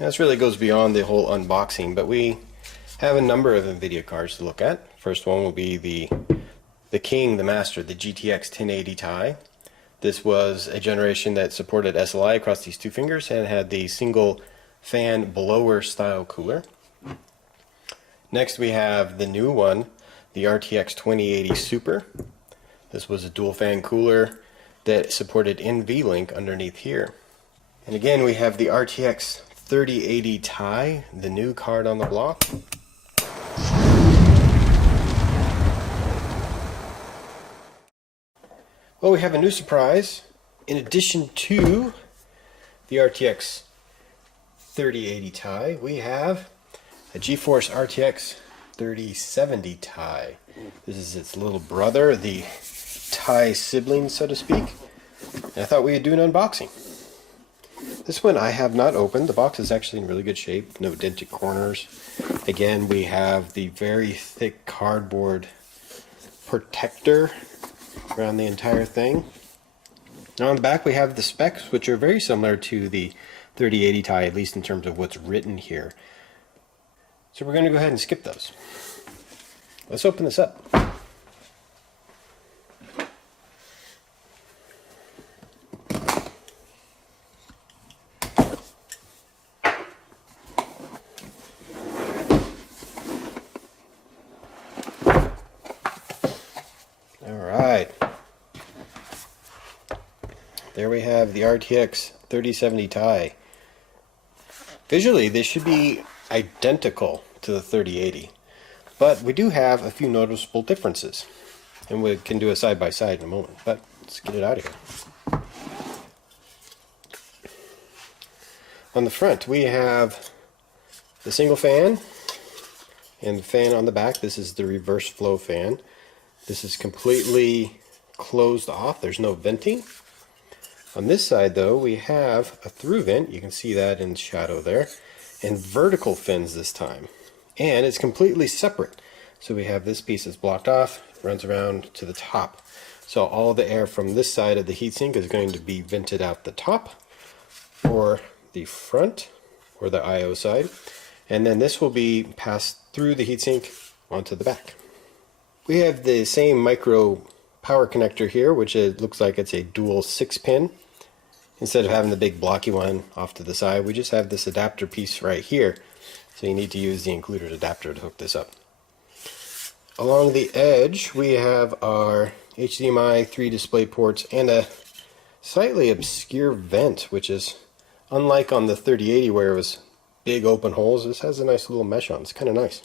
Now, this really goes beyond the whole unboxing, but we have a number of NVIDIA cards to look at. First one will be the king, the master, the GTX 1080 Ti. This was a generation that supported SLI across these two fingers and had the single fan blower style cooler. Next we have the new one, the RTX 2080 Super. This was a dual fan cooler that supported NVLink underneath here. And again we have the RTX 3080 Ti, the new card on the block. Well, we have a new surprise. In addition to the RTX 3080 Ti, we have a GeForce RTX 3070 Ti. This is its little brother, the Ti sibling, so to speak. And I thought we would do an unboxing. This one I have not opened. The box is actually in really good shape, no dented corners. Again, we have the very thick cardboard protector around the entire thing. Now on the back we have the specs, which are very similar to the 3080 Ti, at least in terms of what's written here. So we're going to go ahead and skip those. Let's open this up. Alright, there we have the RTX 3070 Ti. Visually this should be identical to the 3080, but we do have a few noticeable differences, and we can do a side by side in a moment, but let's get it out of here. On the front we have the single fan and the fan on the back. This is the reverse flow fan. This is completely closed off. There's no venting. On this side though we have a through vent. You can see that in the shadow there. And vertical fins this time. And it's completely separate. So we have this piece that's blocked off, runs around to the top. So all the air from this side of the heatsink is going to be vented out the top, or the front, or the I/O side. And then this will be passed through the heatsink onto the back. We have the same micro power connector here, which looks like it's a dual 6-pin. Instead of having the big blocky one off to the side, we just have this adapter piece right here. So you need to use the included adapter to hook this up. Along the edge, we have our HDMI 3 display ports and a slightly obscure vent, which is unlike on the 3080 where it was big open holes. This has a nice little mesh on. It's kind of nice.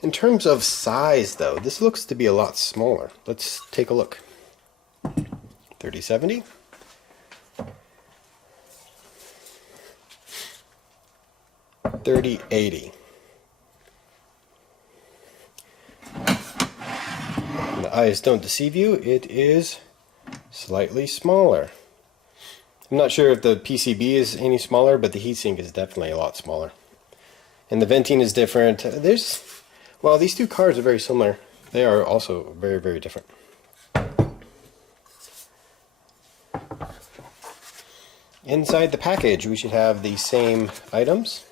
In terms of size though, this looks to be a lot smaller. Let's take a look. 3070. $30.80. The eyes don't deceive you, it is slightly smaller. I'm not sure if the PCB is any smaller, but the heatsink is definitely a lot smaller. And the venting is different. Well, these two cards are very similar. They are also very, very different. Inside the package, we should have the same items.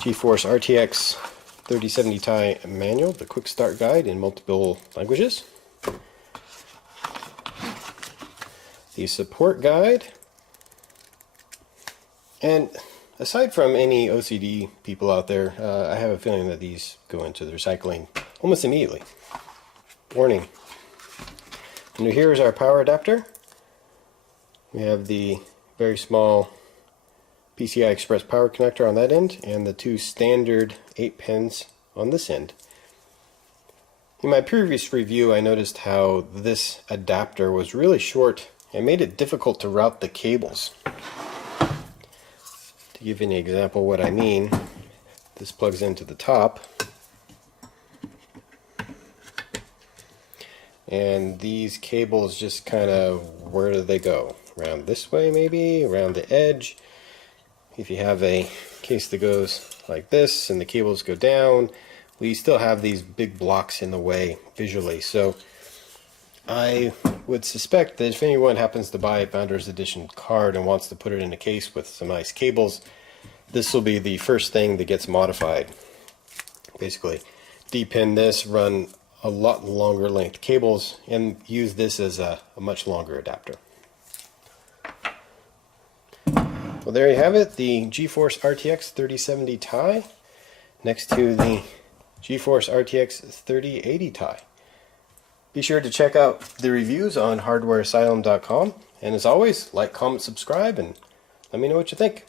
GeForce RTX 3070 Ti manual, the quick start guide in multiple languages. The support guide. And aside from any OCD people out there, I have a feeling that these go into the recycling almost immediately. Warning. And here is our power adapter. We have the very small PCI Express power connector on that end, and the two standard 8 pins on this end. In my previous review, I noticed how this adapter was really short and made it difficult to route the cables. To give you an example of what I mean, this plugs into the top, and these cables just kind of, where do they go? Around this way maybe, around the edge. If you have a case that goes like this and the cables go down, we still have these big blocks in the way visually. So I would suspect that if anyone happens to buy a Founders Edition card and wants to put it in a case with some nice cables, this will be the first thing that gets modified. Basically, depin this, run a lot longer length cables, and use this as a much longer adapter. Well, there you have it, the GeForce RTX 3070 Ti next to the GeForce RTX 3080 Ti. Be sure to check out the reviews on hardwareasylum.com, and as always, like, comment, subscribe, and let me know what you think.